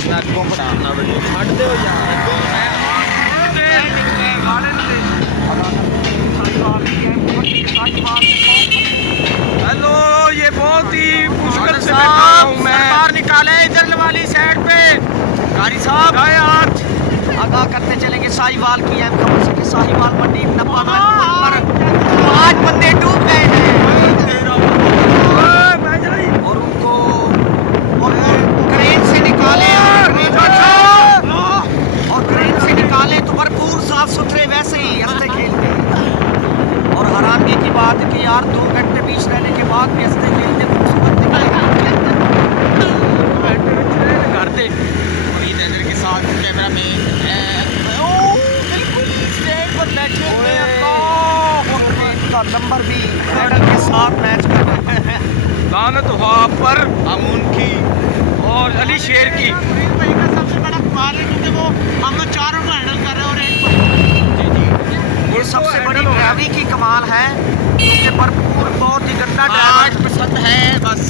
मैं अगों पढ़ाना बड़ी छड़ दो हेलो, ये बहुत ही मुश्किल से बैठा हूँ मैं। बाहर निकाले इधर वाली साइड पे कारी साहब आज आगाह करते चलेंगे साहिवाल की अहम खबर से कि साहिवाल मंडी नब्बा पर 5 बंदे डूब गए हैं और उनको क्रेन से निकाले और क्रेन से निकाले तो भरपूर साफ सुथरे वैसे ही हंसते खेलते। और हैरानगी की बात है कि यार 2 घंटे बीच रहने के बाद भी हंसते खेलते खूबसूरत करते इधर के साथ कैमरा में बिल्कुल स्टेज पर बैठे हुए का नंबर भी मेडल के साथ मैच कर रहे हैं। लानत हुआ पर अमून की और अली शेर की। सबसे बड़ा कमाल है क्योंकि वो हम लोग चारों को हैंडल कर रहे हैं और एक ये सबसे बड़ी ड्राइवरी की कमाल है क्योंकि भरपूर बहुत ही गंदा ड्राइवर पसंद है बस।